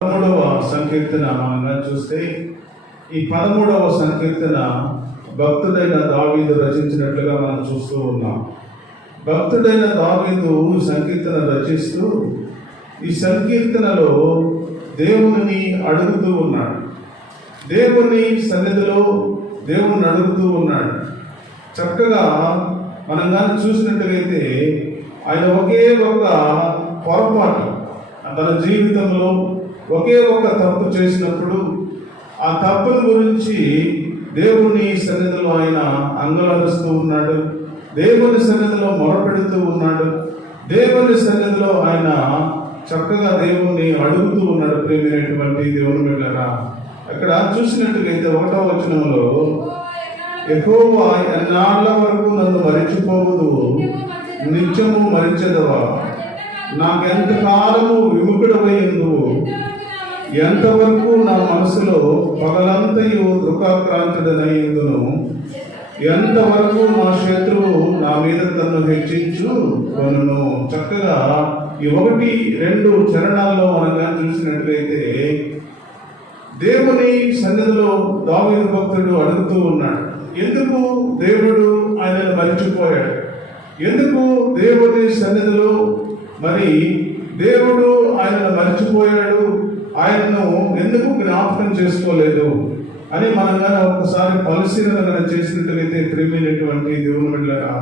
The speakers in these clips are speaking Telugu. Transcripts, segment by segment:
13వ సంకీర్తన మనం చూస్తే ఈ 13వ సంకీర్తన భక్తుడైన దావీదు రచించినట్లుగా మనం చూస్తూ ఉన్నాం. భక్తుడైన దావీదు సంకీర్తన రచిస్తూ ఈ సంకీర్తనలో దేవుని అడుగుతూ ఉన్నాడు. దేవుని సన్నిధిలో దేవుని అడుగుతూ ఉన్నాడు. చక్కగా మనం కానీ చూసినట్టుగైతే ఆయన ఒకే ఒక పొరపాటు తన జీవితంలో ఒకే ఒక తప్పు చేసినప్పుడు ఆ తప్పుల గురించి దేవుని సన్నిధిలో ఆయన అంగలారుస్తూ ఉన్నాడు. దేవుని సన్నిధిలో మొరపెడుతూ ఉన్నాడు. దేవుని సన్నిధిలో ఆయన చక్కగా దేవుణ్ణి అడుగుతూ ఉన్నాడు. ప్రేమైనటువంటి దేవుని బిడ్డలారా, అక్కడ చూసినట్టుగైతే 1వ వచనంలో యెహోవా ఎన్నాళ్ళ వరకు నన్ను మరిచిపోవదు, నిత్యము మరిచెదవా, నాకెంత కాలము విముఖుడవైందువు, ఎంతవరకు నా మనసులో పగలంతయు దుఃఖాక్రాంతుడనైందును, ఎంతవరకు నా శత్రువు నా మీద తన్ను హెచ్చించు కొనును. చక్కగా ఈ 1-2 చరణాల్లో మనం కానీ చూసినట్లయితే దేవుని సన్నిధిలో దావీదు భక్తుడు అడుగుతూ ఉన్నాడు. ఎందుకు దేవుడు ఆయనను మరిచిపోయాడు? ఎందుకు దేవుని సన్నిధిలో మరి దేవుడు ఆయనను మరిచిపోయాడు, ఆయనను ఎందుకు జ్ఞాపకం చేసుకోలేదు అని మనం కానీ ఒక్కసారి పరిశీలన చేసినట్లయితే ప్రేమైనటువంటి దేవుని బిడ్డలారా,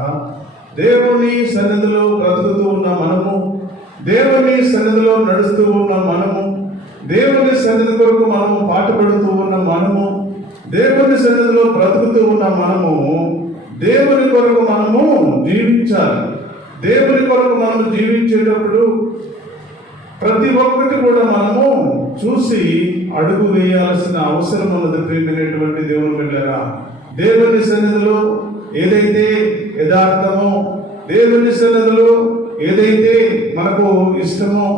దేవుని సన్నిధిలో బ్రతుకుతూ ఉన్న మనము, దేవుని సన్నిధిలో నడుస్తూ ఉన్న మనము, దేవుని సన్నిధి కొరకు మనము పాటుపడుతూ ఉన్న మనము, దేవుని సన్నిధిలో బ్రతుకుతూ ఉన్న మనము, దేవుని కొరకు మనము జీవించాలి. దేవుని కొరకు మనము జీవించేటప్పుడు ప్రతి ఒక్కటి కూడా మనము చూసి అడుగు వేయాల్సిన అవసరం ఉన్నది. ప్రేమైనటువంటి దేవుని బిడ్డలారా, దేవుని సన్నిధిలో ఏదైతే యథార్థమో, దేవుని సన్నిధిలో ఏదైతే మనకు ఇష్టమో,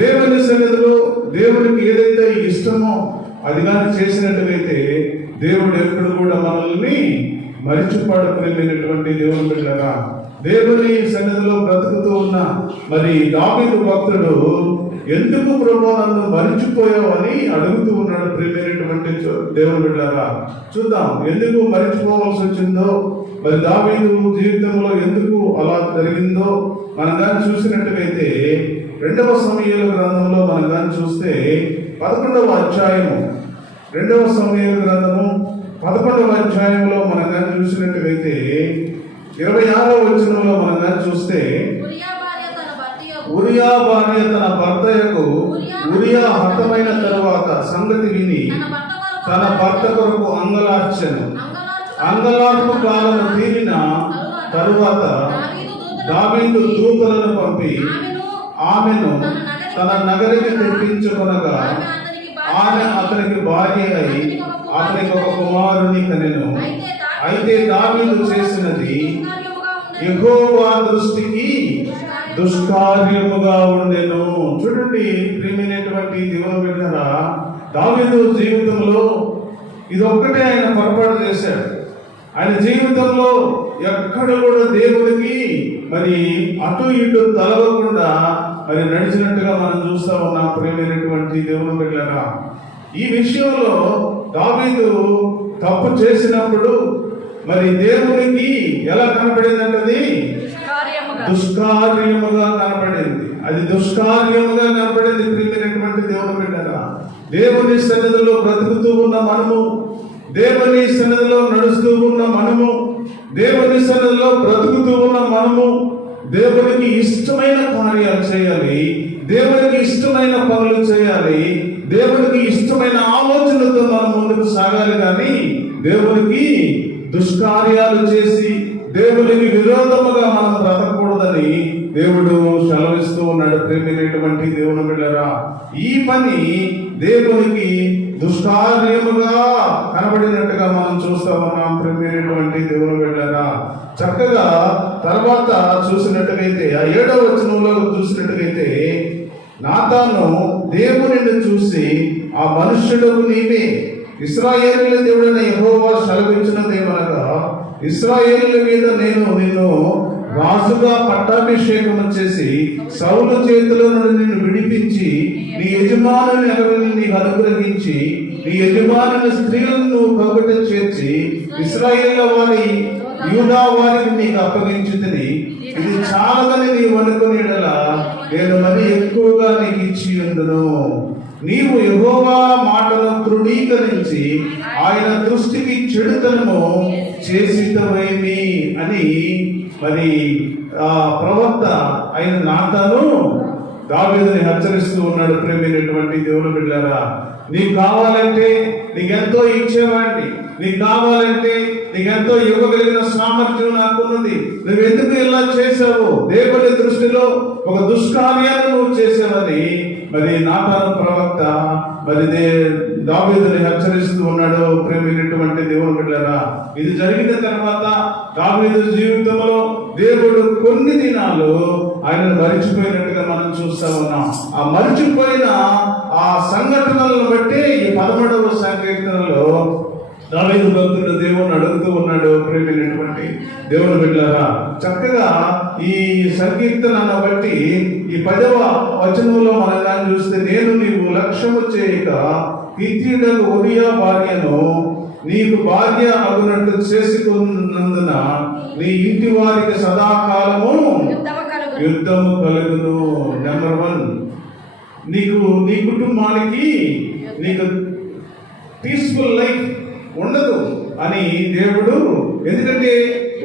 దేవుని సన్నిధిలో దేవునికి ఏదైతే ఇష్టమో అది కానీ చేసినట్టుగైతే దేవుడు ఎప్పుడు కూడా మనల్ని మరిచిపోడు. ప్రేమైనటువంటి దేవుని బిడ్డలారా, దేవుని సన్నిధిలో బ్రతుకుతూ ఉన్న మరి దావీదు భక్తుడు ఎందుకు ప్రభువా నన్ను మరిచిపోయావు అని అడుగుతూ ఉన్నాడు. ప్రేమైనటువంటి దేవుని బిడ్డలారా, చూద్దాం ఎందుకు మరిచిపోవాల్సి వచ్చిందో, మరి దావీదు జీవితంలో ఎందుకు అలా జరిగిందో మనం కానీ చూసినట్టుగైతే 2వ సమూయేలు గ్రంథంలో మనం కానీ చూస్తే 11వ అధ్యాయము, 2వ సమూయేలు గ్రంథము 11వ అధ్యాయంలో మనం కానీ చూసినట్టుగైతే 26వ వచనంలో మనం కానీ చూస్తే ఉరియా భార్య తన భర్తయకు ఉరియా హతమైన తరువాత సంగతి విని తన భర్త కొరకు అంగలార్చెను. అంగలార్పు కాలము తీరిన తరువాత దావీదు దూతలను పంపి ఆమెను తన నగరికి తెప్పించుకొనగా ఆమె అతనికి భార్య అయి అతనికి ఒక కుమారుని కనెను. అయితే దావీదు చేసినది యెహోవా దృష్టికి దుష్కార్యముగా ఉండెను. చూడండి ప్రియమైనటువంటి దేవుని బిడ్డలారా, దావీదు జీవితంలో ఇది ఒక్కటే ఆయన పొరపాటు చేశాడు. ఆయన జీవితంలో ఎక్కడ కూడా దేవుడికి మరి అటు ఇటు తలవకుండా మరి నడిచినట్టుగా మనం చూస్తా ఉన్నాం. ప్రియమైనటువంటి దేవుని బిడ్డలారా, ఈ విషయంలో దావీదు తప్పు చేసినప్పుడు మరి దేవునికి ఎలా కనపడింది అంటే దుష్కార్యముగా కనపడింది. అది దుష్కార్యముగా కనపడింది. ప్రియమైనటువంటి దేవుని బిడ్డలారా, దేవుని సన్నిధిలో బ్రతుకుతూ ఉన్న మనము, దేవుని సన్నిధిలో నడుస్తూ ఉన్న మనము, దేవుని సన్నిధిలో బ్రతుకుతూ ఉన్న మనము దేవునికి ఇష్టమైన కార్యాలు చేయాలి, దేవునికి ఇష్టమైన పనులు చేయాలి, దేవునికి ఇష్టమైన ఆలోచనలతో మనం ముందుకు సాగాలి. కానీ దేవునికి దుష్కార్యాలు చేసి దేవునికి విరోధముగా మనం బ్రతకూడదని దేవుడు సెలవిస్తూ ఉన్నాడు. ప్రేమైనటువంటి దేవుని బిడ్డలారా, ఈ పని దేవునికి దుష్కార్యముగా కనబడినట్టుగా మనం చూస్తా ఉన్నాం. ప్రేమైనటువంటి దేవుని బిడ్డలారా, చక్కగా తర్వాత చూసినట్టుగైతే ఆ 7వ వచనంలో చూసినట్టుగైతే నాతాను దేవునిని చూసి ఆ మనుష్యుడు నీవే, ఇశ్రాయేలీయుల దేవుడైన యెహోవా సెలవిచ్చినదేమనగా ఇశ్రాయేలీయుల మీద నేను నిన్ను రాజుగా పట్టాభిషేకం చేసి సౌలు చేతిలో నుండి నిన్ను విడిపించి నీ యజమానుని అడవిని నీకు అనుగ్రహించి నీ యజమానుని స్త్రీలను నువ్వు కబట చేర్చి ఇశ్రాయేలు వారి యూదా వారికి నీకు అప్పగించుతుంది. ఇది చాలదని నీవు అనుకునేలా నేను మరి ఎక్కువగా నీకు ఇచ్చి ఉందును. నీవు యెహోవా మాటను తృణీకరించి ఆయన దృష్టికి చెడుతనము చేసితవేమి అని మరి ప్రవక్త అయిన నాతాను దావీదుని హెచ్చరిస్తూ ఉన్నాడు. ప్రేమైనటువంటి దేవుని బిడ్డలారా, నీకు కావాలంటే నీకెంతో ఇచ్చేవాడిని, నీకు కావాలంటే నీకెంతో ఇవ్వగలిగిన సామర్థ్యం నాకున్నది, నువ్వెందుకు ఇలా చేశావు? దేవుని దృష్టిలో ఒక దుష్కార్యాన్ని నువ్వు చేసావని మరి నాతాను ప్రవక్త మరి దావీదుని హెచ్చరిస్తూ ఉన్నాడు. ప్రేమైనటువంటి దేవుని బిడ్డలారా, ఇది జరిగిన తర్వాత దావీదు జీవితంలో దేవుడు కొన్ని దినాలు ఆయనను మరిచిపోయినట్టుగా మనం చూస్తా ఉన్నాం. ఆ మరిచిపోయిన ఆ సంఘటనలను బట్టి ఈ 11వ సంకీర్తనలో దావీదు భక్తుడు దేవుని అడుగుతూ ఉన్నాడు. ప్రేమైనటువంటి దేవుని బిడ్డలారా, చక్కగా ఈ సంకీర్తనను బట్టి ఈ 10వ వచనంలో మనం దాన్ని చూస్తే, నేను నీవు లక్ష్యము చేయక హిత్తీయుడకు ఉరియా భార్యను నీకు భార్య అగునట్టు చేసుకున్నందున నీ ఇంటి వారికి సదాకాలము యుద్ధము కలుగును. నెంబర్ 1, నీకు నీ కుటుంబానికి నీకు పీస్ఫుల్ లైఫ్ ఉండదు అని దేవుడు, ఎందుకంటే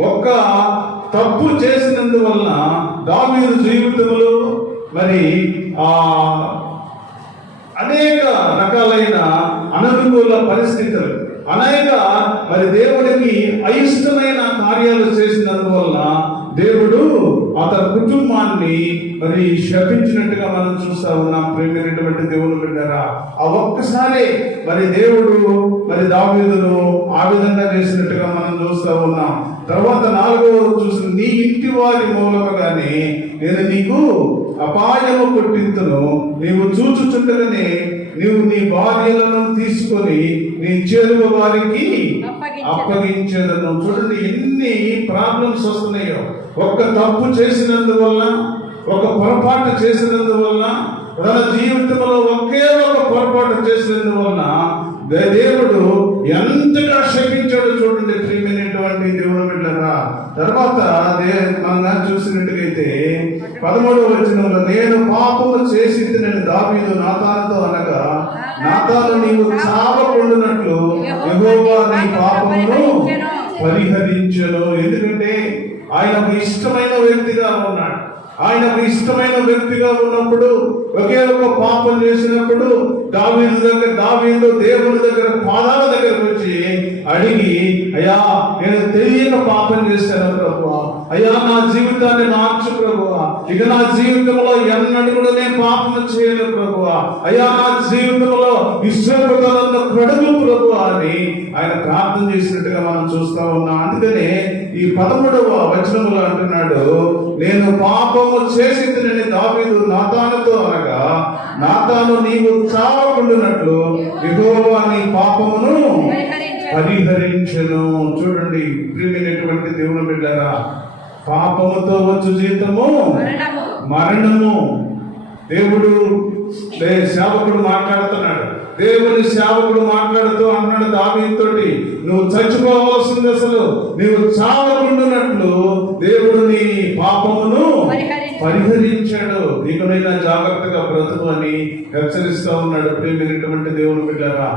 ఒక్క తప్పు చేసినందువలన దావీదు జీవితంలో మరి అనేక రకాలైన అననుకూల పరిస్థితులు, అనేక మరి దేవుడికి అయిష్టమైన కార్యాలు చేసినందువలన దేవుడు అతని కుటుంబాన్ని మరి శపించినట్టుగా మనం చూస్తా ఉన్నాం. ప్రేమైనటువంటి దేవుని బిడ్డలారా, ఆ ఒక్కసారి మరి దేవుడు మరి దావీదును ఆ విధంగా చేసినట్టుగా మనం చూస్తా ఉన్నాం. తర్వాత 4వ చూసిన, నీ ఇంటి వారి మూలముగానే నేను నీకు అపాయము పుట్టింతును, నీవు చూచుచుండగానే నీవు నీ భార్యలను తీసుకొని నీ చేరువ వారికి అప్పగించేదను. చూడండి ఎన్ని ప్రాబ్లమ్స్ వస్తున్నాయో. ఒక్క తప్పు చేసినందువల్ల, ఒక పొరపాటు చేసినందువల్ల, తన జీవితంలో ఒకే ఒక పొరపాటు చేసినందువల్ల దేవుడు ఎంతగా శపించాడు. చూడండి ప్రియమైనటువంటి దేవుని బిడ్డలారా. తర్వాత మనం చూసినట్టుగైతే 13వ వచనంలో, నేను పాపము చేసి నేను దావీదు నాతానుతో అనగా, నాతాను నీవు చావకుండునట్లు యెహోవా నీ పాపమును పరిహరించెను. ఎందుకంటే ఆయన ఒక ఇష్టమైన వ్యక్తిగా ఉన్నాడు. ఆయన ఒక ఇష్టమైన వ్యక్తిగా ఉన్నప్పుడు ఒకే ఒక పాపం చేసినప్పుడు దావీదు దేవుని దగ్గర పాదాల దగ్గరకు వచ్చి అడిగి, అయ్యా నేను తెలియక పాపం చేశాను ప్రభువా, అయ్యా నా జీవితాన్ని మార్చు ప్రభువా, ఇక నా జీవితంలో ఎన్నడూ కూడా నేను పాపం చేయను ప్రభువా, అయ్యా నా జీవితంలో ఇష్టపడాలన్న కడుగు ప్రభువా అని ఆయన ప్రార్థన చేసినట్టుగా మనం చూస్తా ఉన్నాం. అందుకనే ఈ 13వ వచనంలో అంటున్నాడు, నేను పాపము చేసి నేను దావీదు నాతానుతో అనగా, నాతాను నీవు చావకుండునట్లు యెహోవా నీ పాపమును పరిహరించెను. చూడండి ప్రియమైనటువంటి దేవుని బిడ్డలారా, పాపముతో వచ్చు జీతము మరణము. దేవుడు సేవకుడు మాట్లాడుతున్నాడు. దేవుని సేవకుడు మాట్లాడుతూ అన్నాడు దావీదుతోటి, నువ్వు చచ్చిపోవలసింది, అసలు నువ్వు చావకుండునట్లు దేవుడు నీ పాపమును పరిహరించాడు, ఇకనైనా జాగ్రత్తగా బ్రతుకు అని హెచ్చరిస్తూ ఉన్నాడు. ప్రియమైనటువంటి దేవుని బిడ్డలారా,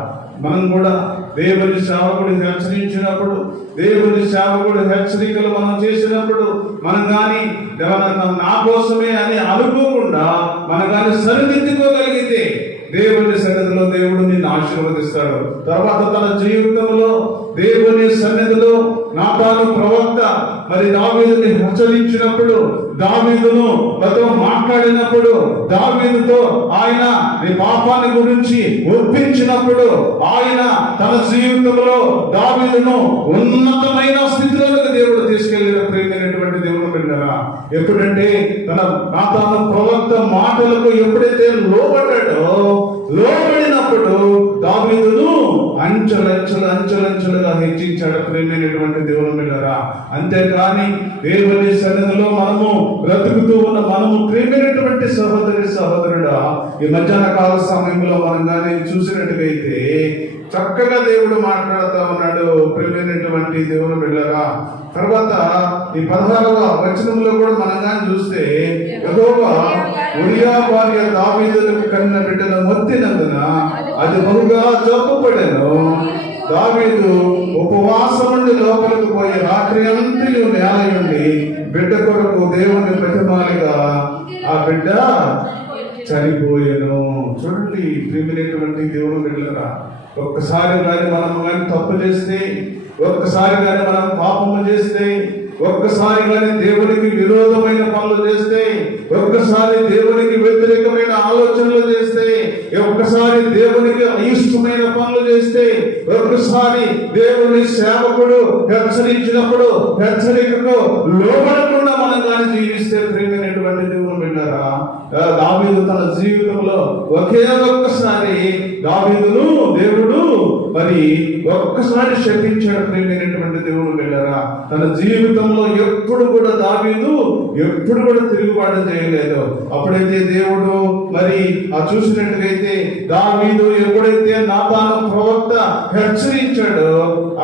మనం కూడా దేవుని సేవకుడు హెచ్చరించినప్పుడు, దేవుని సేవకుడు హెచ్చరికలు మనం చేసినప్పుడు, మనం కానీ నా కోసమే అని అనుకోకుండా మనం కానీ సరిదిద్దుకోగలిగితే దేవుని సన్నిధిలో దేవుడు నిన్ను ఆశీర్వదిస్తాడు. తర్వాత తన జీవితంలో దేవుని సన్నిధిలో నాతాను ప్రవక్త మరి దావీదుని హెచ్చరించినప్పుడు, దావీదును మాట్లాడినప్పుడు, దావీదుతో ఆయన నీ పాపాన్ని గురించి ఒప్పించినప్పుడు, ఆయన తన జీవితంలో దావీదును ఉన్నతమైన స్థితిలోకి దేవుడు తీసుకెళ్లిన ప్రియమైనటువంటి దేవుడు బిడ్డలారా, ఎప్పుడంటే తన నాతాను ప్రవక్త మాటలకు ఎప్పుడైతే లోబడ్డాడో, లోబడినప్పుడు దావీదును అంచెలంచెల అంచెలంచెలుగా హెచ్చించాడు ప్రేమైనటువంటి దేవుని బిడ్డలారా. అంతేకాని దేవుని సన్నిధిలో మనము బ్రతుకుతూ ఉన్న మనము ప్రేమైనటువంటి సహోదరుడా, ఈ మధ్యాహ్న కాల సమయంలో మనం కానీ చూసినట్టుగైతే చక్కగా దేవుడు మాట్లాడుతూ ఉన్నాడు ప్రేమైనటువంటి దేవుని బిడ్డలారా. తర్వాత ఈ 16వ వచనంలో కూడా మనం కానీ చూస్తే, యెహోవా ఉరియా భార్య దావీదుకు కన్న బిడ్డను మొత్తినందున అది బహుగా జబ్బుపడెను. దావీదు ఉపవాసం నుండి లోపలికి పోయి రాత్రి అంతయు నేలయుండి బిడ్డ కొరకు దేవుని ప్రతిమాలిగా ఆ బిడ్డ చనిపోయాను. చూడండి ప్రియమైనటువంటి దేవుని బిడ్డలారా, ఒక్కసారి కానీ మనం కానీ తప్పు చేస్తే, ఒక్కసారి కానీ మనం పాపము చేస్తే, ఒక్కసారి కానీ దేవునికి విరోధమైన పనులు చేస్తే, ఒక్కసారి దేవునికి వ్యతిరేకమైన ఆలోచనలు చేస్తే, ఒక్కసారి దేవునికి అయిష్టమైన పనులు చేస్తే, ఒక్కసారి దేవుని సేవకుడు హెచ్చరించినప్పుడు హెచ్చరికకు లోబడకుండా మనం కానీ జీవిస్తే ప్రియమైనటువంటి దేవుని బిడ్డలారా, దావీదు తన జీవితంలో ఒకే ఒక్కసారి దావీదును దేవుడు మరి ఒక్కసారి శపించాడు ప్రియమైనటువంటి దేవుని బిడ్డలారా. తన జీవితంలో ఎప్పుడు కూడా దావీదు ఎప్పుడు కూడా తిరుగుబాటు చేయలేదు. అప్పుడైతే దేవుడు మరి ఆ చూసినట్టుగైతే దావీదు ఎప్పుడైతే నాతాను ప్రవక్త హెచ్చరించాడో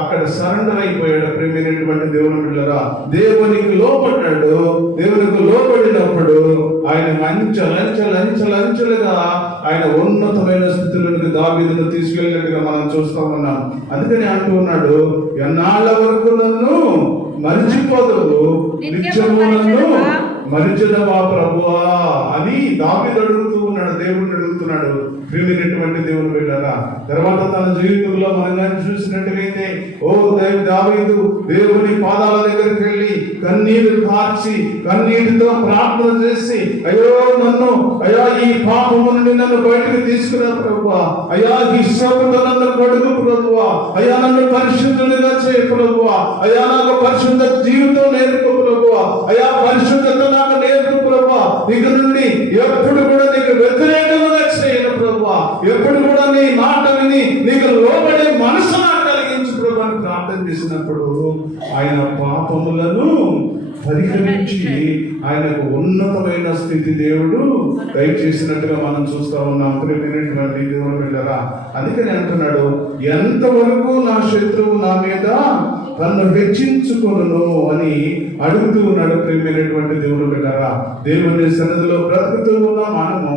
అక్కడ సరెండర్ అయిపోయాడు ప్రియమైనటువంటి దేవుని బిడ్డలారా. దేవునికి లోపడ్డాడు. దేవునికి లోపడినప్పుడు ఆయన అంచెలంచెలుగా ఆయన ఉన్నతమైన స్థితిలోకి దావీదును తీసుకెళ్ళినట్టుగా మనం చూస్తా ఉన్నాం. అందుకని అంటూ ఉన్నాడు, ఎన్నాళ్ళ వరకు నన్ను మరిచిపోదు, నిత్యము నన్ను మరిచదవా ప్రభువా అని దావీదు అడుగుతూ ఉన్నాడు, దేవుడిని అడుగుతున్నాడు ప్రియమైనటువంటి దేవుని బిడ్డలారా. తర్వాత తన జీవితంలో మనం కానీ చూసినట్టుగైతే దావీదు దేవుని పాదాల దగ్గరికి వెళ్ళి కన్నీరు కార్చి కన్నీటితో ప్రార్థన చేసి, అయ్యా ఈ పాపము నుండి నన్ను బయటకు తీసుకురా ప్రభువా, అయ్యా ఈ శ్రమతో నన్ను కడుగు ప్రభువా, అయ్యా నన్ను పరిశుద్ధులుగా చేయ ప్రభువా, అయ్యా నాకు పరిశుద్ధ జీవితం నేర్పు ప్రభువా, అయ్యా పరిశుద్ధత నాకు నేర్పు ప్రభువా, ఇక నుండి ఎప్పుడు కూడా నీకు వ్యతిరేకంగా చేయను ప్రభువా, ఎప్పుడు కూడా నీ మాట విని నీకు లోబడే మనసు నాకు కలిగించు ప్రభు అని ప్రార్థన చేసినప్పుడు ఆయన పాపములను పరిహరించి ఆయనకు ఉన్నతమైన స్థితి దేవుడు దయచేసినట్టుగా మనం చూస్తా ఉన్నాం ప్రియమైనటువంటి దేవుని బిడ్డలారా. అందుకని అంటున్నాడు, ఎంతవరకు నా శత్రువు నా మీద తన్ను హెచ్చించుకొనును అని అడుగుతూ ఉన్నాడు ప్రియమైనటువంటి దేవుని బిడ్డలారా. దేవుని సన్నిధిలో బ్రతుకుతూ ఉన్న మనము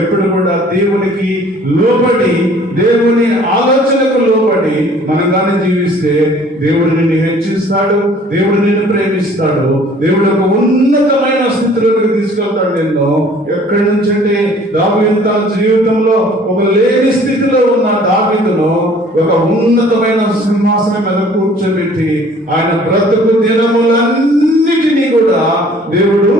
ఎప్పుడు కూడా దేవునికి లోబడి, దేవుని ఆలోచనకు లోబడి మనం కానీ జీవిస్తే దేవుడు నిన్ను హెచ్చిస్తాడు, దేవుడు నిన్ను ప్రేమిస్తాడు, దేవుడు ఒక ఉన్నతమైన స్థితిలోకి తీసుకెళ్తాడు. నిన్ను ఎక్కడి నుంచి అంటే దావీదు తన జీవితంలో ఒక లేని స్థితిలో ఉన్న దావీదును ఒక ఉన్నతమైన సింహాసనం మీద కూర్చోబెట్టి ఆయన బ్రతుకు దినములన్నిటినీ కూడా దేవుడు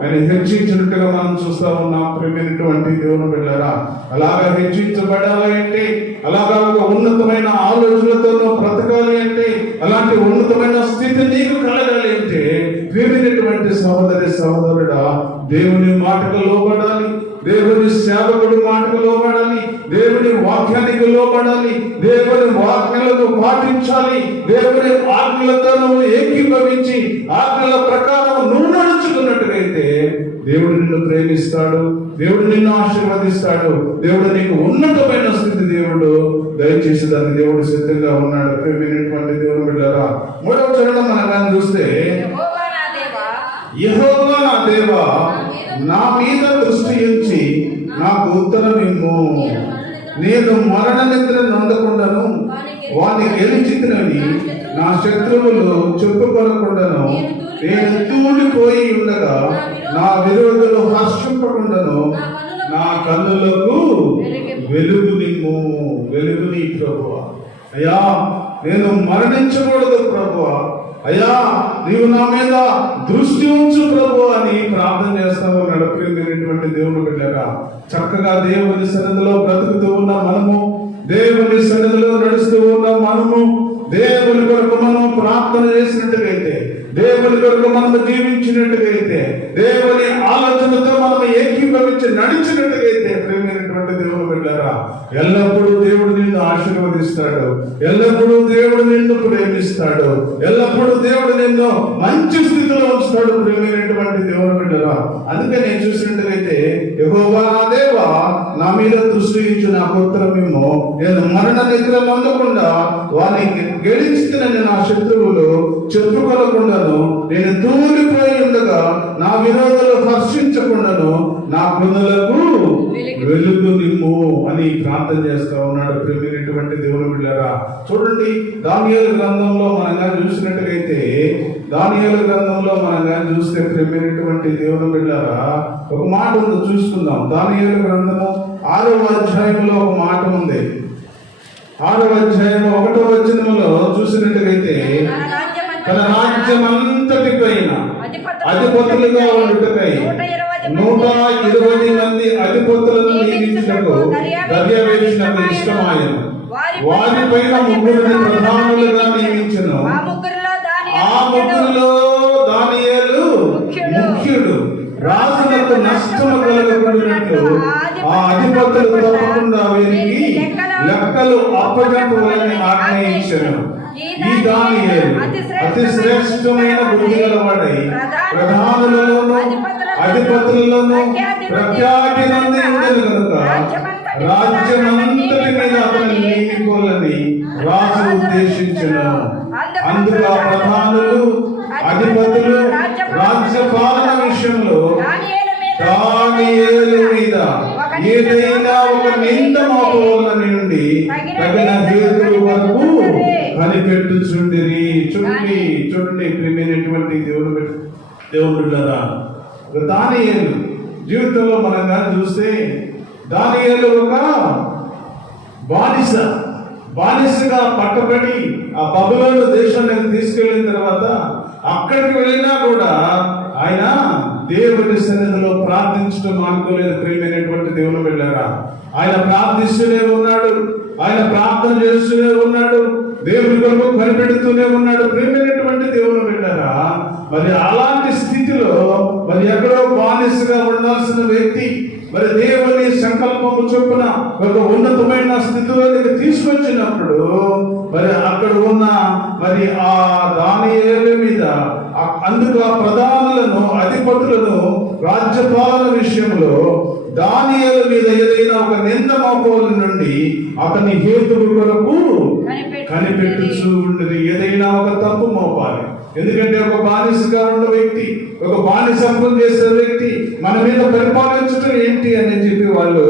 ఆయన హెచ్చించినట్టుగా మనం చూస్తా ఉన్నాం ప్రియమైనటువంటి దేవుని బిడ్డలారా. అలాగా హెచ్చించబడాలి అంటే, అలాగా ఒక ఉన్నతమైన ఆలోచనలతో బ్రతకాలి అంటే, అలాంటి ఉన్నతమైన స్థితి నీకు కలగాలి అంటే ప్రియమైనటువంటి సహోదరుడా, దేవుని మాటకు లోబడాలి, దేవుని సేవకుడి మాటకు లోబడాలి, దేవుని వాక్యానికి లోబడాలి, దేవుని వాక్యాలను పాటించాలి, దేవుని ఆజ్ఞలతో నువ్వు ఏకీభవించి ఆజ్ఞల ప్రకారం నువ్వు నడుచుకున్నట్టుగైతే దేవుడు నిన్ను ప్రేమిస్తాడు, దేవుడు నిన్ను ఆశీర్వదిస్తాడు, దేవుడు నీకు ఉన్నతమైన స్థితి దేవుడు దయచేసి దాన్ని దేవుడు సిద్ధంగా ఉన్నాడు ప్రియమైనటువంటి దేవుని బిడ్డలారా. 3వ చరణం మనం చూస్తే, యెహోవా నా దేవా నా మీద దృష్టి ఉంచి నాకు ఉత్తరం ఇమ్ము, నేను మరణ నిద్ర నొందకుండాను వాని గెలిచితినని నా శత్రువులు చెప్పుకొనకుండాను నేను తూలిపోయి ఉండగా నా విరోధులు హర్షింపకుండాను నా కన్నులకు వెలుగు నిమ్ము, వెలుగుని ప్రభువా. అయ్యా నేను మరణించకూడదు ప్రభువా, అయ్యా నీవు నా మీద దృష్టి ఉంచు ప్రభు అని ప్రార్థన చేస్తా ఉన్నాడు ప్రియమైనటువంటి దేవుని బిడ్డలారా. చక్కగా దేవుని సన్నిధిలో బ్రతుకుతూ ఉన్న మనము, దేవుని సన్నిధిలో నడుస్తూ ఉన్న మనము, దేవుని కొరకు మనం ప్రార్థన చేసినట్టుగైతే, దేవుని కొరకు మనం జీవించినట్టుగైతే, దేవుని ఆలోచనతో మనం ఏకీభవించి నడిచినట్టుగైతే ప్రేమైనటువంటి దేవుని బిడ్డలారా, ఎల్లప్పుడూ దేవుడు నిన్ను ఆశీర్వదిస్తాడు, ఎల్లప్పుడూ దేవుడు నిన్ను ప్రేమిస్తాడు, ఎల్లప్పుడూ దేవుడు నిన్ను మంచి స్థితిలో ఉంచుతాడు ప్రేమైనటువంటి దేవుని బిడ్డలారా. అందుకే నేను చూసినట్టుగైతే, యెహోవా నా దేవా, నా మీద దృష్టి ఇచ్చి నాకు ఉత్తరమేమో, నేను మరణ నిద్ర పొందకుండా వారిని గెలిచినని నా శత్రువులు చెప్పుకొనకుండాను, నేను తూలిపోయి ఉండగా నా విరోధులు హర్షించకుండాను నా కృతులకు వెలుగు నిమ్ము అని ప్రార్థన చేస్తా ఉన్నాడు ప్రేమైనటువంటి దేవుని బిడ్డలారా. చూడండి, దానియేలు గ్రంథంలో మనం కానీ చూసినట్టుగైతే, దానియేలు గ్రంథంలో మనం కానీ చూస్తే ప్రేమైనటువంటి దేవుని బిడ్డలారా, ఒక మాట ఉంది, చూసుకుందాం. దానియేలు గ్రంథము 6వ అధ్యాయంలో ఒక మాట ఉంది. 6వ అధ్యాయం 1వ వచనములో చూసినట్టుగైతే, తన రాజ్యం అంతటి పైన అధిపతులుగా ఉండుటకై 120 మంది అధిపతులను నియమించుటకు దర్యావేషునకు ఇష్టమాయను. వారిపైన 3 ప్రధానులుగా నియమించును. ఆ ముగ్గురిలో దానియేలు ముఖ్యుడు. రాజులకు నష్టము కలగకుండాట్లు ఆ అధిపతులు తప్పకుండా వీరికి లెక్కలు అప్పగింపవాలని ఆజ్ఞయించను. ఈ దానియేలు అతి శ్రేష్టమైన బుద్ధి గలవాడై ప్రధానులలోను అధిపతులలోను ప్రఖ్యాతి నొంది ఉండెను కనుక రాజ్యమంతటి మీద అతన్ని నియమించుకోవాలని రాజు ఉద్దేశించెను. అందుకు ఆ ప్రధానులు అధిపతులు రాజ్యపాలన విషయంలో దానియేలు మీద ఏదైనా ఒక నింద మోపవలన నుండి తగిన హేతువు వరకు కనిపెట్టుచుండిరి. చూడండి ప్రియమైనటువంటి దేవుని బిడ్డలారా, దానియేలు జీవితంలో మనం కానీ చూస్తే, దానియేలు ఒక బానిసగా పట్టబడి ఆ బబులోను దేశానికి తీసుకెళ్లిన తర్వాత అక్కడికి వెళ్ళినా కూడా ఆయన దేవుని సన్నిధిలో ప్రార్థించడం మానుకోలేదు ప్రియమైనటువంటి దేవుని బిడ్డలారా. ఆయన ప్రార్థిస్తూనే ఉన్నాడు, ఆయన ప్రార్థన చేస్తూనే ఉన్నాడు, దేవుని కొరకు కనిపెడుతూనే ఉన్నాడు ప్రియమైనటువంటి దేవుని బిడ్డలారా. మరి అలాంటి స్థితిలో మరి ఎక్కడో బానిసగా ఉండాల్సిన వ్యక్తి మరి దేవుని సంకల్పము చొప్పున ఒక ఉన్నతమైన స్థితిలోకి తీసుకొచ్చినప్పుడు మరి అక్కడ ఉన్న మరి ఆ దానియేలు మీద, అందుకు ఆ ప్రధానులను అధిపతులను రాజ్యపాలన విషయంలో దానియేలు మీద ఏదైనా ఒక నింద మోపవల నుండి అతని హేతువు కొరకు కనిపెట్టుచూ ఉండేది. ఏదైనా ఒక తప్పు మోపాలి. ఎందుకంటే ఒక బానిసగా ఉన్న వ్యక్తి, ఒక బానిసత్వం చేసే వ్యక్తి మన మీద పరిపాలించడం ఏంటి అని చెప్పి వాళ్ళు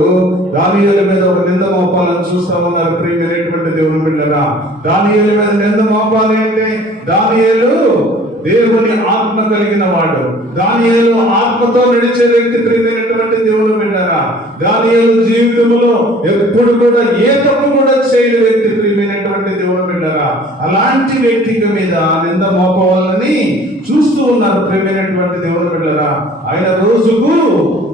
దానియేలు మీద ఒక నింద మోపాలని చూస్తా ఉన్నారు ప్రియమైనటువంటి దేవుని బిడ్డలారా. దానియేలు మీద నింద మోపాలి అంటే దానియేలు దేవుని ఆత్మ కలిగిన వాడు, దానియేలు ఆత్మతో నడిచే వ్యక్తి ప్రియమైనటువంటి దేవుని బిడ్డలారా. దానియేలు జీవితంలో ఎప్పుడు కూడా ఏ తప్పు కూడా చేయని వ్యక్తి ప్రియమైనటువంటి దేవుని బిడ్డలారా. అలాంటి వ్యక్తికి మీద నింద మోపవాలని చూస్తూ ఉన్నారు ప్రియమైనటువంటి దేవుని బిడ్డలారా. ఆయన రోజుకు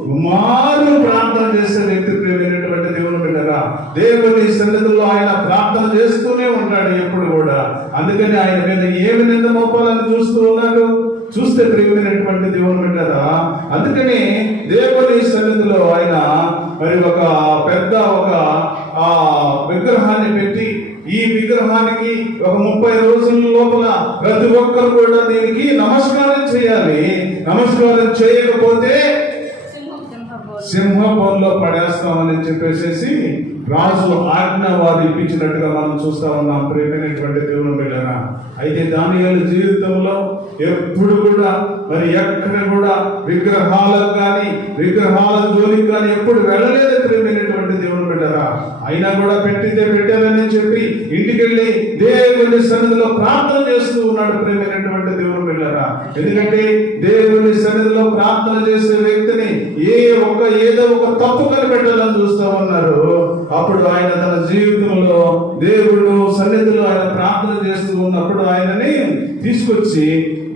సుమారు ప్రార్థన చేసే వ్యక్తి ప్రియమైనటువంటి దేవుని బిడ్డలారా. దేవుని సన్నిధిలో ఆయన ప్రార్థన చేస్తూనే ఉంటాడు ఎప్పుడు కూడా. అందుకని ఆయన మీద ఏమి నింద మోపాలని చూస్తూ ఉన్నాడు. చూస్తే ప్రియమైనటువంటి దేవుని బిడ్డలారా, అందుకని దేవుని సన్నిధిలో ఆయన మరి ఒక పెద్ద విగ్రహాన్ని పెట్టి, ఈ విగ్రహానికి ఒక 30 రోజుల లోపల ప్రతి ఒక్కరు కూడా దీనికి నమస్కారం చేయాలి. నమస్కారం చేయకపోతే సింహంలో పడేస్తామని చెప్పేసి రాజు ఆజ్ఞ వారు ఇప్పించినట్టుగా మనం చూస్తా ఉన్నాం ప్రియమైనటువంటి దేవుని బిడ్డలారా. అయితే దానియేలు జీవితంలో ఎప్పుడు కూడా మరి ఎక్కడ కూడా విగ్రహాలకు కానీ విగ్రహాల జోలికి కానీ ఎప్పుడు వెళ్ళలేదు ప్రియమైనటువంటి దేవుని బిడ్డలారా. అయినా కూడా పెట్టారని చెప్పి ఇంటికి వెళ్ళి దేవుని సన్నిధిలో ప్రార్థన చేస్తూ ఉన్నాడు ప్రియమైనటువంటి దేవుని బిడ్డలారా. ఎందుకంటే దేవుని సన్నిధిలో ప్రార్థన చేసే వ్యక్తిని ఏదో ఒక తప్పు కనిపెట్టాలని చూస్తా ఉన్నారు. అప్పుడు ఆయన తన జీవితంలో దేవుడు సన్నిధిలో ఆయన ప్రార్థన చేస్తూ ఉన్నప్పుడు ఆయనని తీసుకొచ్చి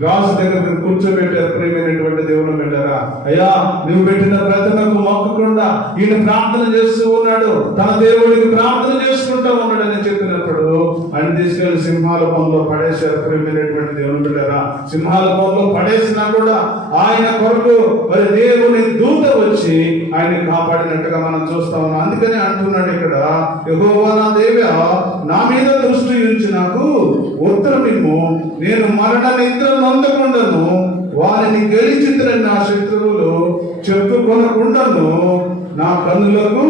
రాజు దగ్గర కూర్చోబెట్టారు ప్రియమైనటువంటి దేవుని బిడ్డలారా. అయ్యా, నువ్వు పెట్టిన ప్రతిమకు మొక్కకుండా ఈయన ప్రార్థన చేస్తూ ఉన్నాడు, తన దేవుడికి ప్రార్థన చేసుకుంటూ ఉన్నాడు అని చెప్పినప్పుడు ఆయన తీసుకెళ్లి సింహాల పొంలో పడేశారు. ప్రేమైనటువంటి దేవుని బిడ్డలారా, సింహాల పొంలో పడేసినా కూడా ఆయన కొరకు మరి దేవుని దూత వచ్చి ఆయన్ని కాపాడినట్టుగా మనం చూస్తా ఉన్నాం. అందుకని అంటున్నాడు ఇక్కడ, యెహోవా నా దేవా, నా మీద దృష్టి ఉంచి నాకు ఉత్తరమిమ్ము, నేను మరణ నిద్ర నొందకుండాను వారిని గెలిచితురని నా శత్రువులు చెప్పుకొనకుండాను నా కన్నులకు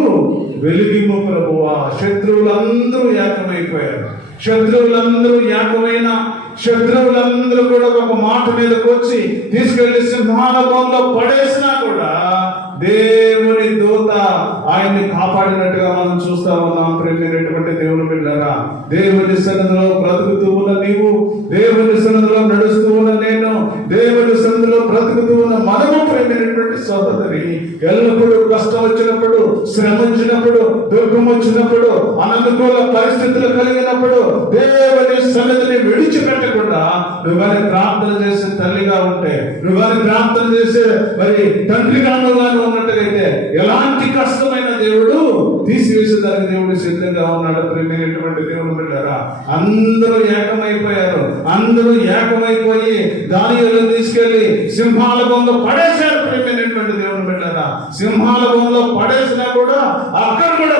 వెలిగిమ్ము ప్రభువా. శత్రువులందరూ ఏకమైపోయారు. శత్రువులందరూ కూడా ఒక మాట మీదకి వచ్చి తీసుకెళ్లి సింహాల బొమ్మలో పడేసినా కూడా దేవుని దూత ఆయన్ని కాపాడినట్టుగా మనం చూస్తా ఉన్నాం. ప్రేమైనటువంటి దేవుని బిడ్డలారా, దేవుని సన్నిధిలో బ్రతుకుతూ ఉన్న నీవు, దేవుని సన్నిధిలో నడుస్తూ ఉన్న నేను, దేవుని సన్నిధిలో బ్రతుకుతూ ఉన్న మనము, ప్రేమైనటువంటి సోదరి, ఎల్లప్పుడూ కష్టం వచ్చినప్పుడు, శ్రమ వచ్చినప్పుడు, దుఃఖం వచ్చినప్పుడు, అననుకూల పరిస్థితులు కలిగినప్పుడు దేవుని సన్నిధిని విడిచిపెట్టకుండా నువ్వు వారి ప్రార్థన చేసే తల్లిగా ఉంటే, నువ్వు వారి ప్రార్థన చేసే మరి తండ్రిగా ఉన్నట్టుగైతే ఎలాంటి కష్టమైన దేవుడు తీసివేసేదానికి దేవుడు సిద్ధంగా ఉన్నాడు. ప్రేమైనటువంటి దేవుడు బిడ్డలారా, అందరూ ఏకమైపోయి దానియేలును తీసుకెళ్లి సింహాల బొమ్మలో పడేశారు. ప్రేమైనటువంటి దేవుడు బిడ్డలారా, సింహాల బొమ్మలో పడేసినా కూడా అక్కడ కూడా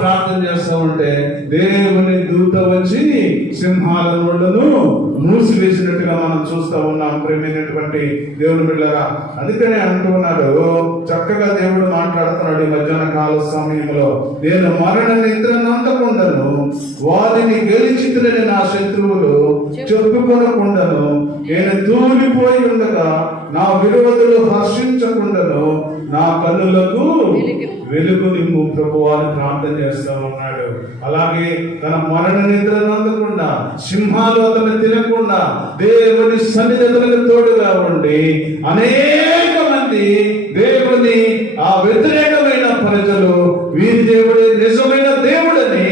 ప్రార్థన చేస్తా ఉంటే దేవుని దూత వచ్చి సింహాల నోళ్లను మూసివేసినట్టుగా మనం చూస్తా ఉన్నాం. ప్రేమైనటువంటి దేవుని బిడ్డలారా, అందుకనే అంటున్నాడు, చక్కగా దేవుడు మాట్లాడుతున్నాడు ఈ మధ్యాహ్న కాల సమయంలో, నేను మరణ నిద్ర నందకుండాను వారిని గెలిచితులని నా శత్రువులు చెప్పుకొనకుండాను నేను తూలిపోయి ఉండగా నా విరోధులు హర్షించకుండాను నా కన్నులకు వెలుగు నిమ్ము ప్రభువా అని ప్రార్థన చేస్తా ఉన్నాడు. అలాగే తన మరణ నిద్ర నందకుండా, సింహాలు అతను తినకుండా దేవుని సన్నిధికి తోడుగా ఉండి అనేక మంది దేవుని ఆ వ్యతిరేకమైన ప్రజలు వీరి దేవుడే నిజమైన దేవుడని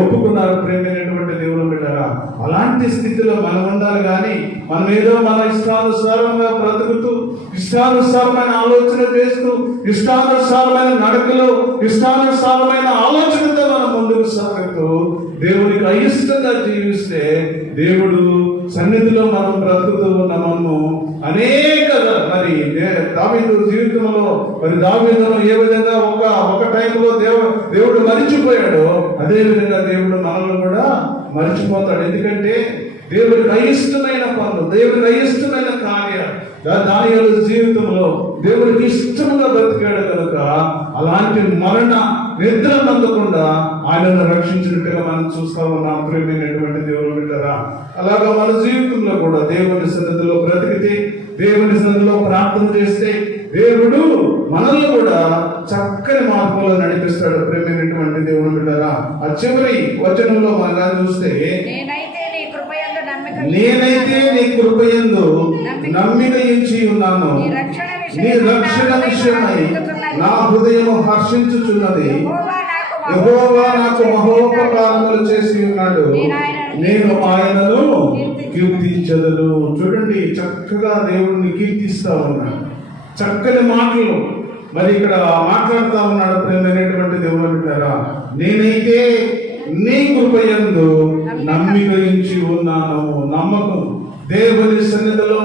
ఒప్పుకున్నారు. ప్రేమైనటువంటి దేవుని బిడ్డలారా, అలాంటి స్థితిలో మనం ఉండాలి. కానీ మనం ఏదో మన ఇష్టానుసారంగా బ్రతుకుతూ, ఇష్టానుసారమైన ఆలోచన చేస్తూ, ఇష్టానుసారమైన నడకలు, ఇష్టానుసారమైన ఆలోచనతో మనం ముందుకు సాగుతూ దేవునికి అయిష్టంగా జీవిస్తే దేవుడు సన్నిధిలో మనం బ్రతుకుతూ ఉన్న మనము అనేక మరి దావీదు జీవితంలో మరి దావీదును ఏ విధంగా ఒక టైంలో దేవుడు మరిచిపోయాడో అదే విధంగా దేవుడు మనల్ని కూడా మరిచిపోతాడు. ఎందుకంటే దేవుడికి అయిష్టమైన పనులు, దేవుడికి అయిష్టమైన కార్యాలు దానియేలు జీవితంలో దేవుడికి ఇష్టంగా బ్రతికాడు కనుక అలాంటి మరణ నిద్ర నందకుండా ఆయనను రక్షించినట్టుగా మనం చూస్తా ఉన్నాం. ప్రేమైనటువంటి దేవుని బిడ్డలారా, అలాగా మన జీవితంలో కూడా దేవుని సన్నిధిలో బ్రతికితే, దేవుని సన్నిధిలో ప్రార్థన చేస్తే దేవుడు మనల్ని కూడా చక్కని మార్గంలో నడిపిస్తాడు. ప్రేమైనటువంటి దేవుని బిడ్డలారా, ఆ చివరి వచనంలో మనం చూస్తే, నేనైతే నీ కృపయందు నమ్మిక ఉంచి ఉన్నాను, నీ రక్షణ విషయమై నా హృదయం హర్షించుచున్నది. యెహోవా నాకు మహోపకారములు చేసి ఉన్నాడు, నేను ఆయనను కీర్తించదను. చూడండి, చక్కగా దేవుడిని కీర్తిస్తా ఉన్నాడు. చక్కని మాటలు మరి ఇక్కడ మాట్లాడుతా ఉన్నాడు. ప్రేమైనటువంటి దేవుని బిడ్డలారా, నేనైతే నీ కృపయందు నమ్మిక ఉంచి ఉన్నాను. నమ్మకం, దేవుని సన్నిధిలో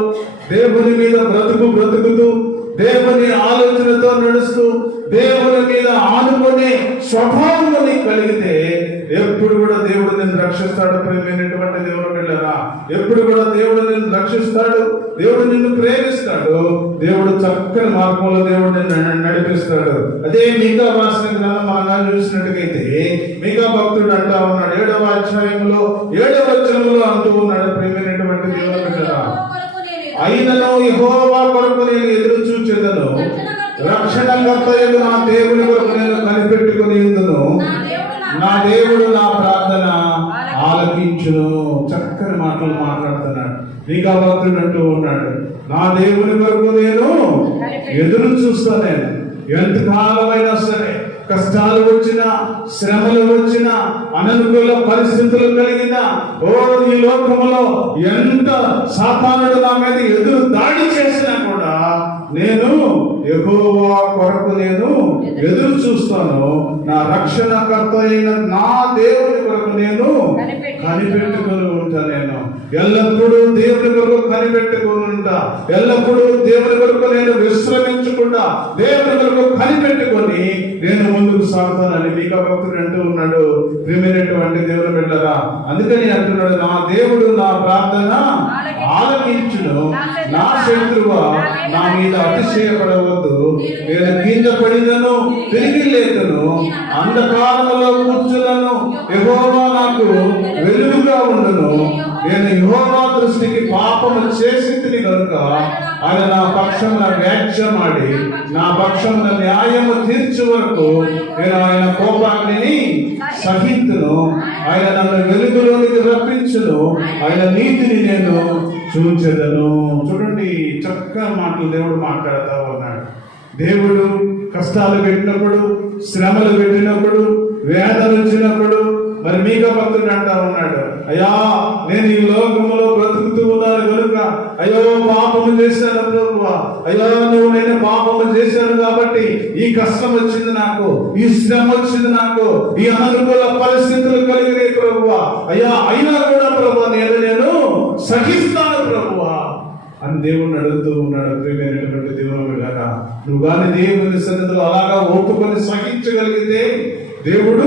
దేవుని మీద బ్రతుకుతూ దేవుని ఆలోచనతో నడుస్తూ దేవుని మీద ఆనుకునే స్వభావం కలిగితే ఎప్పుడు కూడా దేవుడు నిన్ను రక్షిస్తాడు. ప్రేమైనటువంటి దేవుని బిడ్డలారా, ఎప్పుడు కూడా దేవుడు నిన్ను రక్షిస్తాడు, దేవుడు నిన్ను ప్రేమిస్తాడు, దేవుడు చక్కని మార్గంలో దేవుడు నిన్ను నడిపిస్తాడు. అదే మీకా రాసిన గ్రంథం మనం చూసినట్టుగైతే మీకా భక్తుడు అంటా ఉన్నాడు 7వ అధ్యాయంలో 7వ వచనంలో అంటూ ఉన్నాడు, ప్రేమైనటువంటి దేవుని బిడ్డలారా, అయినను యెహోవా కొరకు నేను ఎదురు చూచెదను, రక్షణకర్తయగు నా దేవుని కొరకు నేను కనిపెట్టుకుని ఉందును, నా దేవుడు నా ప్రార్థన ఆలకించును. చక్కని మాటలు మాట్లాడుతున్నాడు. మీకా భక్తుడు అంటూ ఉన్నాడు, నా దేవుని కొరకు నేను ఎదురు చూస్తాను. నేను ఎంతకాలమైనా సరే, కష్టాలు వచ్చినా, శ్రమలు వచ్చినా, అననుకూల పరిస్థితులు కలిగినా, ఈ లోకములో ఎంత సాతానుడు నా మీద ఎదురు దాడి చేసినా కూడా నేను యెహోవా కొరకు నేను ఎదురు చూస్తాను, నా రక్షణకర్త అయిన నా దేవుని కొరకు నేను కనిపెట్టుకొని ఉంటా. నేను ఎల్లప్పుడూ దేవుని కొరకు కనిపెట్టుకొని ఉంటా. ఎల్లప్పుడూ దేవుని కొరకు నేను విశ్రమించకుండా దేవుని కొరకు కనిపెట్టుకొని నేను ముందుకు సాగుతానని మీకా భక్తుడు అంటూ ఉన్నాడు. ప్రియమైనటువంటి దేవుని బిడ్డలారా, అందుకని అంటున్నాడు, నా దేవుడు నా ప్రార్థన ఆలకించును, నా శత్రువా నా మీద అతిశయపడవద్దు. నేను కింద పడినను తిరిగి లేకను, అంధకారములో కూర్చులను, యెహోవా నాకు వెలుగుగా ఉండును. నేను యెహోవా దృష్టికి పాపము చేసింది కనుక ఆయన నా పక్షమున వ్యాజ్యమాడి నా పక్షమున న్యాయము తీర్చు వరకు నేను ఆయన కోపాగ్నిని సహింతును. ఆయన నన్ను వెలుగులోనికి రప్పించును, ఆయన నీతిని నేను చూచెదను. చూడండి, చక్కగా మాటలు దేవుడు మాట్లాడుతూ ఉన్నాడు. దేవుడు కష్టాలు పెట్టినప్పుడు, శ్రమలు పెట్టినప్పుడు, వేదన వచ్చినప్పుడు మరి మీకా భక్తుడు అంటా ఉన్నాడు, అయ్యా నేను ఈ లోకంలో బ్రతుకుతూ ఉన్నాను కనుక అయ్యో పాపము చేశాను ప్రభువా, అయ్యో నువ్వు నేను పాపము చేశాను కాబట్టి ఈ కష్టం వచ్చింది నాకు, ఈ శ్రమ వచ్చింది నాకు, ఈ అనుకూల పరిస్థితులు కలిగినాయి ప్రభువా, అయ్యా అయినా కూడా ప్రభువా నేను సహిస్తాను ప్రభువా అని దేవుణ్ణి అడుగుతూ ఉన్నాడు. ప్రియమైనటువంటి దేవుని బిడ్డలారా, నువ్వు కానీ దేవుని సన్నిధిలో అలాగా ఒప్పుకొని సహించగలిగితే దేవుడు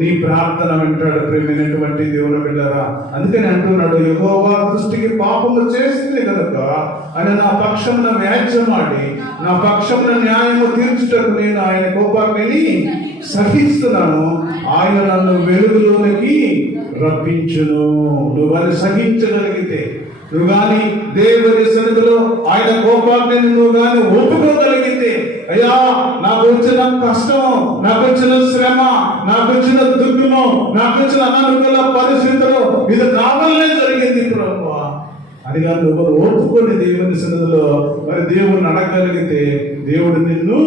నీ ప్రార్థన వింటాడు. ప్రియమైనటువంటి దేవుని బిడ్డలారా, అందుకని అంటున్నాడు, యెహోవా దృష్టికి పాపము చేసింది కనుక ఆయన నా పక్షమున వ్యాజ్యమాడి నా పక్షమున న్యాయము తీర్చుటకు నేను ఆయన కోపాగ్నిని సహిస్తున్నాను. ఆయన నన్ను వెలుగులోనికి రప్పించును. నువ్వు అని సహించగలిగితే, నువ్వు గాని దేవుని సన్నిధిలో ఆయన కోపాగ్నిని నువ్వు గాని ఒప్పుకోగలిగితే, అయ్యా నాకు వచ్చిన కష్టం, నాకు వచ్చిన శ్రమ, నాకు వచ్చిన దుఃఖము, నాకు వచ్చిన అనానుకూల పరిస్థితులు ఇది నా వల్లే జరిగింది ప్రభువా అదిగా నువ్వు ఒప్పుకొని దేవుని సన్నిధిలో మరి దేవుడిని అడగగలిగితే దేవుడు నిన్ను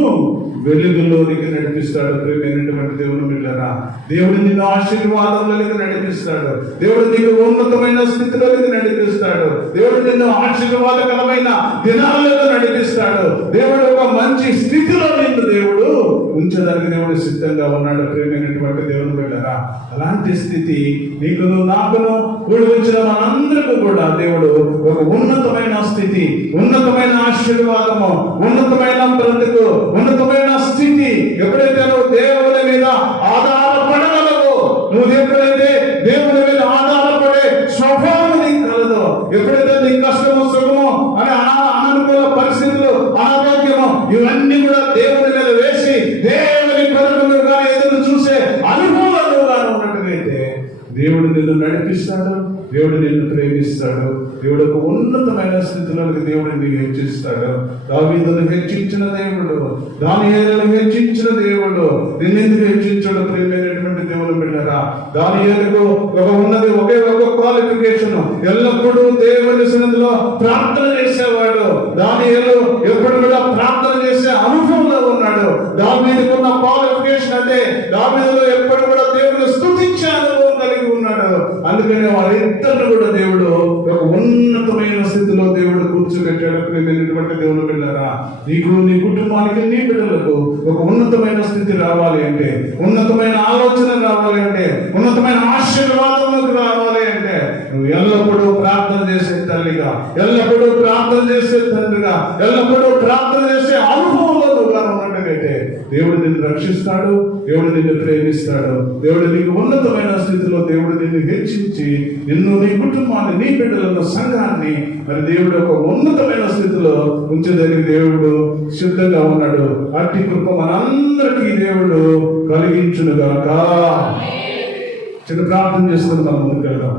వెలుగులోనికి నడిపిస్తాడు. ప్రియమైనటువంటి దేవుని బిడ్డలారా, దేవుడు నిన్ను ఆశీర్వాదంలోకి నడిపిస్తాడు. దేవుడు నీకు ఉన్నతమైన స్థితిలోకి నడిపిస్తాడు. దేవుడు నిన్ను ఆశీర్వాదకరమైన దినాలకు నడిపిస్తాడు. దేవుడు ఒక మంచి స్థితిలో నిన్ను దేవుడు ఉంచడానికి దేవుడు సిద్ధంగా ఉన్నాడు. ప్రియమైనటువంటి దేవుని బిడ్డలారా, అలాంటి స్థితి నీకును నాకును కూడి వచ్చిన మనందరికీ కూడా దేవుడు ఒక ఉన్నతమైన స్థితి, ఉన్నతమైన ఆశీర్వాదము, ఉన్నతమైన బ్రతుకు, ఉన్నతమైన స్థితి. ఎప్పుడైతే నువ్వు దేవుని మీద ఆధారపడగలవో, నువ్వు ఎప్పుడైతే దేవుని మీద ఆధారపడే స్వభావం నీకు కలదో, ఎప్పుడైతే నీ కష్టము సుఖము అనే అననుకూల పరిస్థితులు, అనారోగ్యము ఇవన్నీ కూడా దేవుని మీద వేసి దేవుని కొరకుగా ఎదురు చూసే అనుభవాలుగా ఉన్నట్టుగైతే దేవుడు నిన్ను నడిపిస్తాడు, దేవుడు నిన్ను ప్రేమిస్తాడు. దేవుడు ఒక ఉన్నతమైన స్థితిలోకి దేవుడు నిన్ను హెచ్చిస్తాడు. దావీదును హెచ్చించిన దేవుడు, దానియేలును హెచ్చించిన దేవుడు నిన్నెందుకు హెచ్చించాడు? ప్రియమైనటువంటి దేవుని బిడ్డలారా, దానియేలుకు ఉన్నది ఒకే ఒక క్వాలిఫికేషన్, ఎల్లప్పుడూ దేవుని సన్నిధిలో ప్రార్థన చేసేవాడు. దానియేలు ఎప్పుడు కూడా ప్రార్థన చేసే అనుభవంలో ఉన్నాడు. దావీదుకున్న క్వాలిఫికేషన్ అంటే దావీదులో ఎప్పుడు కూడా దేవుని స్తుతించే అనుభవం కలిగి ఉన్నాడు. అందుకని వారిద్దరిని కూడా దేవుడు ఒక ఉన్నతమైన స్థితిలో దేవుడు కూర్చోబెట్టాడు. ప్రియమైనటువంటి దేవుని బిడ్డలారా, నీకు, నీ కుటుంబానికి, నీ బిడ్డలకు ఒక ఉన్నతమైన స్థితి రావాలి అంటే, ఉన్నతమైన ఆలోచన రావాలి అంటే, ఉన్నతమైన ఆశీర్వాదంలోకి రావాలి అంటే నువ్వు ఎల్లప్పుడూ ప్రార్థన చేసే తల్లిగా, ఎల్లప్పుడూ ప్రార్థన చేసే తండ్రిగా, ఎల్లప్పుడూ ప్రార్థన చేసే అనుభవంలో నువ్వుగా ఉన్నట్టుగైతే దేవుడు నిన్ను రక్షిస్తాడు, దేవుడు నిన్ను ప్రేమిస్తాడు. దేవుడు నీకు ఉన్నతమైన స్థితిలో దేవుడు నిన్ను హెచ్చించి నిన్ను, నీ కుటుంబాన్ని, నీ బిడ్డలను, సంఘాన్ని మరి దేవుడు ఒక ఉన్నతమైన స్థితిలో ఉంచేదానికి దేవుడు సిద్ధంగా ఉన్నాడు. అట్టి కృప మనందరికీ దేవుడు కలిగించునుగాక. చిన్న ప్రార్థన చేసుకుని మనం ముందుకు వెళ్దాం.